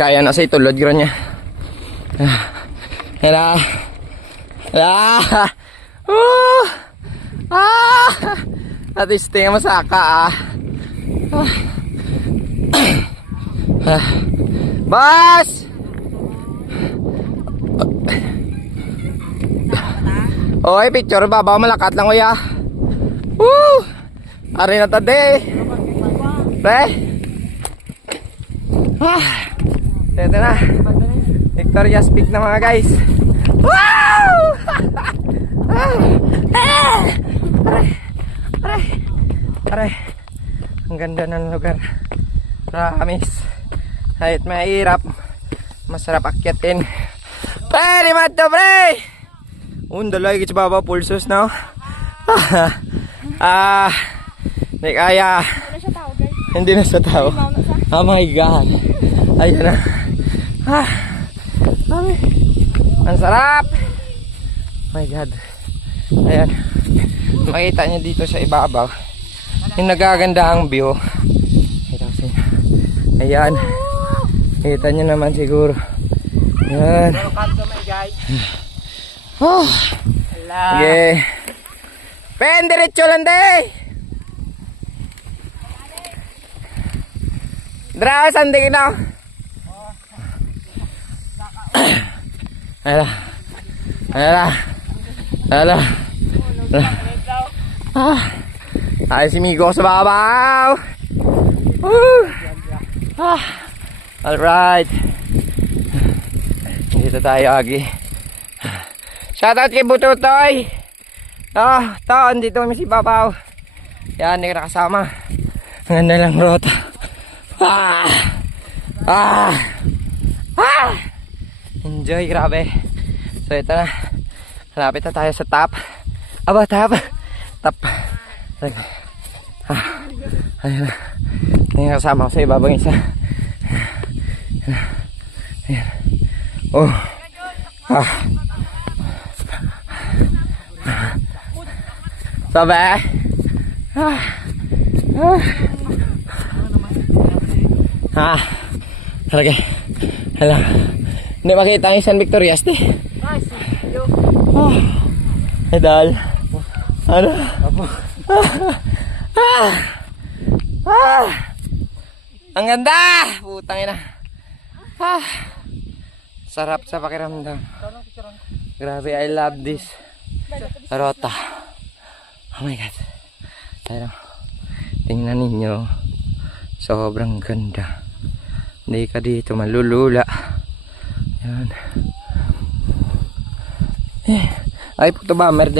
Kaya na sa itulod gro niya. Ah. Hala. Ah. Uh. Ah. At least tingnan mo sa ka ah. Ah. Ah. Boss! Oy, picture baba malakat lang kuya. Woo! Ari na tade. Pre. Ah. Ito na. Victoria's Peak na mga guys. Wow! Aray. Aray. Aray. Ang ganda ng lugar. Promise. Kahit mahirap, masarap akyatin. Pre, limad to pre! Undalay kits baba pulsos na. ah, hindi kaya. Hindi na sa tao. Oh my God. Ayun na. Ah. Mami. Ang sarap. My God. Ayan. Makita niyo dito sa ibabaw. Yung nagaganda ang view. Ayan. Kita niyo naman siguro. Ayan. Oh. Sige. Pen, diretso lang day. Draw, sanding na. Ala. Ah. Ay si Migo sa babaw. Woo. Ah. All right. Dito tayo agi. Shoutout kay Bututoy. Ah, taon dito kami si Babaw. Yan, hindi ka nakasama. Ang ganda lang rota. Ah! Ah! Ah! Enjoy, grabe. So ito na. Malapit na tayo sa top. Aba, top. Top. Ah. Ayun na. Hindi kasama ko sa ibabang isa. Ayan. Oh. Ah. Sabi? Ah. Ah. Ah. Talaga. Hala. Hindi makita ang isang Victorias di. Ah. Edal. Ano? Ah. Ah. Ang ganda! Putang ina. Ah. Sarap sa pakiramdam. Grabe, I love this. Rota. Oh my God. Pero, tingnan ninyo. Sobrang ganda. Hindi ka dito malulula. Yan. Eh, ay, puto ba? Merde.